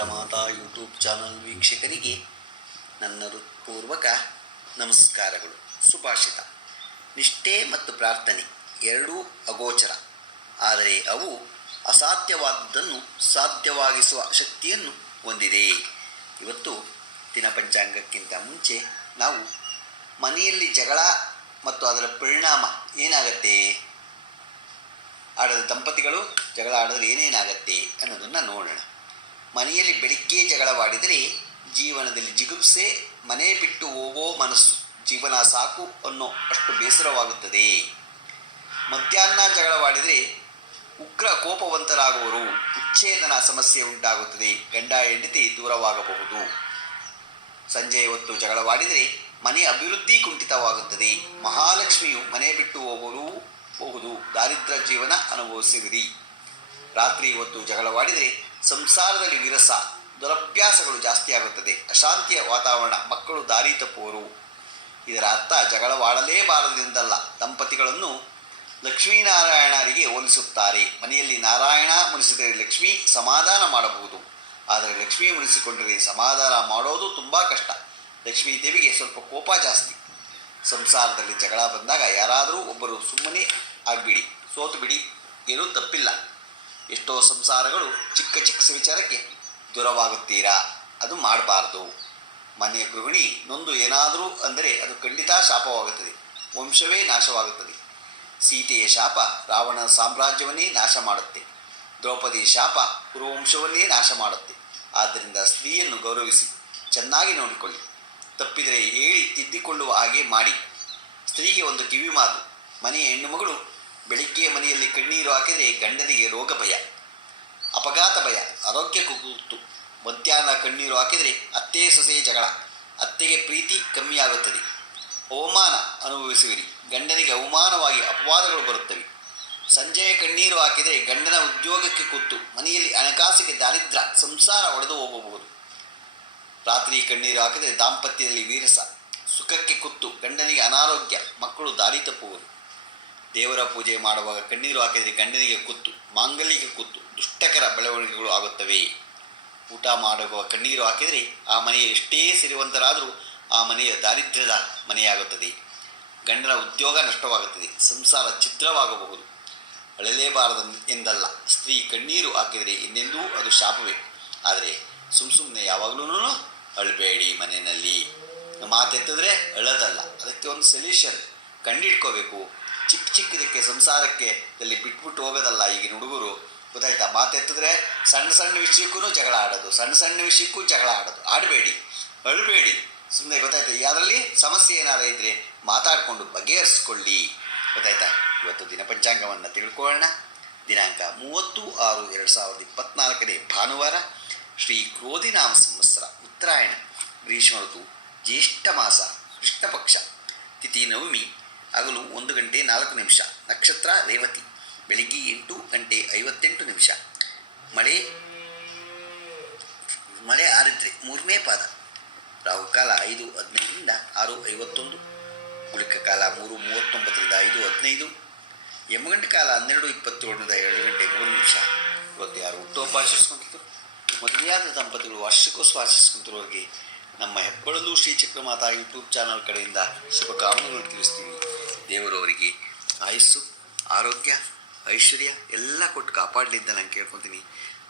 ಶ್ರೀಚಕ್ರಮಾತಾ YouTube channel ವೀಕ್ಷಕರಿಗೆ ನನ್ನ ಹೃತ್ಪೂರ್ವಕ ನಮಸ್ಕಾರಗಳು. ಸುಭಾಷಿತ. ನಿಷ್ಠೆ ಮತ್ತು ಪ್ರಾರ್ಥನೆ ಎರಡೂ ಅಗೋಚರ, ಆದರೆ ಅವು ಅಸಾಧ್ಯವಾದದ್ದನ್ನು ಸಾಧ್ಯವಾಗಿಸುವ ಶಕ್ತಿಯನ್ನು ಹೊಂದಿದೆ. ಇವತ್ತು ದಿನಪಂಚಾಂಗಕ್ಕಿಂತ ಮುಂಚೆ ನಾವು ಮನೆಯಲ್ಲಿ ಜಗಳ ಮತ್ತು ಅದರ ಪರಿಣಾಮ ಏನಾಗತ್ತೆ, ಆಡದ ದಂಪತಿಗಳು ಜಗಳ ಆಡಿದ್ರೆ ಏನೇನಾಗತ್ತೆ ಅನ್ನೋದನ್ನು ನೋಡೋಣ. ಮನೆಯಲ್ಲಿ ಬೆಳಿಗ್ಗೆ ಜಗಳವಾಡಿದರೆ ಜೀವನದಲ್ಲಿ ಜಿಗುಪ್ಸೆ, ಮನೆ ಬಿಟ್ಟು ಹೋಗೋ ಮನಸ್ಸು, ಜೀವನ ಸಾಕು ಅನ್ನೋ ಅಷ್ಟು ಬೇಸರವಾಗುತ್ತದೆ. ಮಧ್ಯಾಹ್ನ ಜಗಳವಾಡಿದರೆ ಉಗ್ರ ಕೋಪವಂತರಾಗುವರು, ವಿಚ್ಛೇದನ ಸಮಸ್ಯೆ ಉಂಟಾಗುತ್ತದೆ, ಗಂಡ ಹೆಂಡತಿ ದೂರವಾಗಬಹುದು. ಸಂಜೆಯ ಹೊತ್ತು ಜಗಳವಾಡಿದರೆ ಮನೆ ಅಭಿವೃದ್ಧಿ ಕುಂಠಿತವಾಗುತ್ತದೆ, ಮಹಾಲಕ್ಷ್ಮಿಯು ಮನೆ ಬಿಟ್ಟು ಹೋಗಬಹುದು, ದಾರಿದ್ರ್ಯ ಜೀವನ ಅನುಭವಿಸುವಿರಿ. ರಾತ್ರಿ ಹೊತ್ತು ಜಗಳವಾಡಿದರೆ ಸಂಸಾರದಲ್ಲಿ ವಿರಸ, ದುರಭ್ಯಾಸಗಳು ಜಾಸ್ತಿಯಾಗುತ್ತದೆ, ಅಶಾಂತಿಯ ವಾತಾವರಣ, ಮಕ್ಕಳು ದಾರಿ ತಪ್ಪುವರು. ಇದರ ಅರ್ಥ ಜಗಳವಾಡಲೇಬಾರದೆಂದಲ್ಲ. ದಂಪತಿಗಳನ್ನು ಲಕ್ಷ್ಮೀನಾರಾಯಣರಿಗೆ ಹೋಲಿಸುತ್ತಾರೆ. ಮನೆಯಲ್ಲಿ ನಾರಾಯಣ ಮುನಿಸಿದರೆ ಲಕ್ಷ್ಮೀ ಸಮಾಧಾನ ಮಾಡಬಹುದು, ಆದರೆ ಲಕ್ಷ್ಮೀ ಮುನಿಸಿಕೊಂಡರೆ ಸಮಾಧಾನ ಮಾಡೋದು ತುಂಬ ಕಷ್ಟ. ಲಕ್ಷ್ಮೀ ದೇವಿಗೆ ಸ್ವಲ್ಪ ಕೋಪ ಜಾಸ್ತಿ. ಸಂಸಾರದಲ್ಲಿ ಜಗಳ ಬಂದಾಗ ಯಾರಾದರೂ ಒಬ್ಬರು ಸುಮ್ಮನೆ ಆಗಿಬಿಡಿ, ಸೋತು ಬಿಡಿ, ಏನೂ ತಪ್ಪಿಲ್ಲ. ಎಷ್ಟೋ ಸಂಸಾರಗಳು ಚಿಕ್ಕ ಚಿಕ್ಕ ವಿಚಾರಕ್ಕೆ ದೂರವಾಗುತ್ತೀರಾ, ಅದು ಮಾಡಬಾರ್ದು. ಮನೆಯ ಗೃಹಿಣಿ ನೊಂದು ಏನಾದರೂ ಅಂದರೆ ಅದು ಖಂಡಿತ ಶಾಪವಾಗುತ್ತದೆ, ವಂಶವೇ ನಾಶವಾಗುತ್ತದೆ. ಸೀತೆಯ ಶಾಪ ರಾವಣನ ಸಾಮ್ರಾಜ್ಯವನ್ನೇ ನಾಶ ಮಾಡುತ್ತೆ, ದ್ರೌಪದಿ ಶಾಪ ಕುರುವಂಶವನ್ನೇ ನಾಶ ಮಾಡುತ್ತೆ. ಆದ್ದರಿಂದ ಸ್ತ್ರೀಯನ್ನು ಗೌರವಿಸಿ, ಚೆನ್ನಾಗಿ ನೋಡಿಕೊಳ್ಳಿ, ತಪ್ಪಿದರೆ ಹೇಳಿ ತಿದ್ದಿಕೊಳ್ಳುವ ಹಾಗೆ ಮಾಡಿ. ಸ್ತ್ರೀಗೆ ಒಂದು ಕಿವಿ ಮಾತು. ಮನೆಯ ಹೆಣ್ಣು ಮಗಳು ಬೆಳಿಗ್ಗೆ ಮನೆಯಲ್ಲಿ ಕಣ್ಣೀರು ಹಾಕಿದರೆ ಗಂಡನಿಗೆ ರೋಗ ಭಯ, ಅಪಘಾತ ಭಯ, ಆರೋಗ್ಯಕ್ಕೂ ಕೂತು. ಮಧ್ಯಾಹ್ನ ಕಣ್ಣೀರು ಹಾಕಿದರೆ ಅತ್ತೆ ಸೊಸೆ ಜಗಳ, ಅತ್ತೆಗೆ ಪ್ರೀತಿ ಕಮ್ಮಿಯಾಗುತ್ತದೆ, ಅವಮಾನ ಅನುಭವಿಸುವಿರಿ, ಗಂಡನಿಗೆ ಅವಮಾನವಾಗಿ ಅಪವಾದಗಳು ಬರುತ್ತವೆ. ಸಂಜೆಯ ಕಣ್ಣೀರು ಹಾಕಿದರೆ ಗಂಡನ ಉದ್ಯೋಗಕ್ಕೆ ಕೂತು, ಮನೆಯಲ್ಲಿ ಹಣಕಾಸಿಗೆ ದಾರಿದ್ರ್ಯ, ಸಂಸಾರ ಒಡೆದು ಹೋಗಬಹುದು. ರಾತ್ರಿ ಕಣ್ಣೀರು ಹಾಕಿದರೆ ದಾಂಪತ್ಯದಲ್ಲಿ ವೀರಸ, ಸುಖಕ್ಕೆ ಕುತ್ತು, ಗಂಡನಿಗೆ ಅನಾರೋಗ್ಯ, ಮಕ್ಕಳು ದಾರಿ ತಪ್ಪುವರು. ದೇವರ ಪೂಜೆ ಮಾಡುವಾಗ ಕಣ್ಣೀರು ಹಾಕಿದರೆ ಗಂಡನಿಗೆ ಕುತ್ತು, ಮಾಂಗಲ್ಯಕ್ಕೆ ಕುತ್ತು, ದುಷ್ಟಕರ ಬೆಳವಣಿಗೆಗಳು ಆಗುತ್ತವೆ. ಊಟ ಮಾಡುವ ಕಣ್ಣೀರು ಹಾಕಿದರೆ ಆ ಮನೆಯ ಎಷ್ಟೇ ಸಿರಿವಂತರಾದರೂ ಆ ಮನೆಯ ದಾರಿದ್ರ್ಯದ ಮನೆಯಾಗುತ್ತದೆ. ಗಂಡನ ಉದ್ಯೋಗ ನಷ್ಟವಾಗುತ್ತದೆ, ಸಂಸಾರ ಛಿದ್ರವಾಗಬಹುದು. ಅಳಲೇಬಾರದು ಎಂದಲ್ಲ, ಸ್ತ್ರೀ ಕಣ್ಣೀರು ಹಾಕಿದರೆ ಇನ್ನೆಂದೂ ಅದು ಶಾಪವೇ. ಆದರೆ ಸುಮ್ಮನೆ ಯಾವಾಗಲೂ ಅಳಬೇಡಿ. ಮನೆಯಲ್ಲಿ ಮಾತೆತ್ತಿದ್ರೆ ಅಳೋದಲ್ಲ, ಅದಕ್ಕೆ ಒಂದು ಸೊಲ್ಯೂಷನ್ ಕಂಡಿಡ್ಕೋಬೇಕು. ಚಿಕ್ಕ ಚಿಕ್ಕದಕ್ಕೆ ಸಂಸಾರಕ್ಕೆ ಅಲ್ಲಿ ಬಿಟ್ಬಿಟ್ಟು ಹೋಗೋದಲ್ಲ. ಈಗಿನ ಹುಡುಗರು ಗೊತ್ತಾಯ್ತಾ, ಮಾತೆತ್ತಿದ್ರೆ ಸಣ್ಣ ಸಣ್ಣ ವಿಷಯಕ್ಕೂ ಜಗಳ ಆಡೋದು, ಸಣ್ಣ ಸಣ್ಣ ವಿಷಯಕ್ಕೂ ಜಗಳ ಆಡೋದು. ಆಡಬೇಡಿ, ಅಳಬೇಡಿ, ಸುಮ್ಮನೆ ಗೊತ್ತಾಯ್ತಾ. ಅದರಲ್ಲಿ ಸಮಸ್ಯೆ ಏನಾದರೂ ಇದ್ದರೆ ಮಾತಾಡಿಕೊಂಡು ಬಗೆಹರಿಸ್ಕೊಳ್ಳಿ. ಗೊತ್ತಾಯ್ತಾ. ಇವತ್ತು ದಿನಪಂಚಾಂಗವನ್ನು ತಿಳ್ಕೊಳ್ಳೋಣ. ದಿನಾಂಕ 30/6/2024 ಭಾನುವಾರ, ಶ್ರೀ ಕ್ರೋಧಿನಾಮ ಸಂವತ್ಸರ, ಉತ್ತರಾಯಣ, ಗ್ರೀಷ್ಮ ಋತು, ಜ್ಯೇಷ್ಠ ಮಾಸ, ಕೃಷ್ಣ ಪಕ್ಷ, ತಿಥಿ ನವಮಿ, ಹಗಲು 1:04, ನಕ್ಷತ್ರ ರೇವತಿ, ಬೆಳಿಗ್ಗೆ 8:58. ಮಳೆ ಆರಿದ್ರೆ 3ನೇ ಪಾದ. ರಾಹುಕಾಲ 5:15 6:51, ಗುಳಿಕ ಕಾಲ 3:39 5:15, ಯಮಗಂಟ ಕಾಲ 12:27 2:03. ಇವತ್ತು ಯಾರು ಹುಟ್ಟುಹಬ್ಬ ಆಚರಿಸ್ಕೊಂತಿದ್ರು, ಮದುವೆಯಾದ ದಂಪತಿಗಳು ವಾರ್ಷಿಕೋತ್ಸವ ಆಚರಿಸ್ಕೊಂತಿರೋರಿಗೆ ನಮ್ಮ ಹೆಬ್ಬಳಲು ಶ್ರೀಚಕ್ರಮಾತಾ ಯೂಟ್ಯೂಬ್ ಚಾನಲ್ ಕಡೆಯಿಂದ ಶುಭಕಾಮನೆಗಳು ತಿಳಿಸ್ತೀವಿ. ದೇವರು ಅವರಿಗೆ ಆಯುಸ್ಸು, ಆರೋಗ್ಯ, ಐಶ್ವರ್ಯ ಎಲ್ಲ ಕೊಟ್ಟು ಕಾಪಾಡಲಿ ಅಂತ ನಾನು ಕೇಳ್ಕೊತೀನಿ.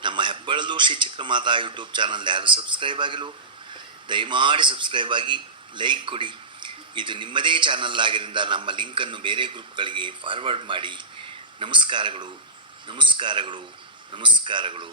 ನಮ್ಮ ಹೆಬ್ಬಳಲು ಶ್ರೀಚಕ್ರಮಾತಾ ಯೂಟ್ಯೂಬ್ ಚಾನಲ್ ಯಾರು ಸಬ್ಸ್ಕ್ರೈಬ್ ಆಗಿಲ್ಲ, ದಯಮಾಡಿ ಸಬ್ಸ್ಕ್ರೈಬ್ ಆಗಿ, ಲೈಕ್ ಕೊಡಿ. ಇದು ನಿಮ್ಮದೇ ಚಾನಲ್ ಆಗಿದ್ದರಿಂದ ನಮ್ಮ ಲಿಂಕನ್ನು ಬೇರೆ ಗ್ರೂಪ್ಗಳಿಗೆ ಫಾರ್ವರ್ಡ್ ಮಾಡಿ. ನಮಸ್ಕಾರಗಳು, ನಮಸ್ಕಾರಗಳು, ನಮಸ್ಕಾರಗಳು.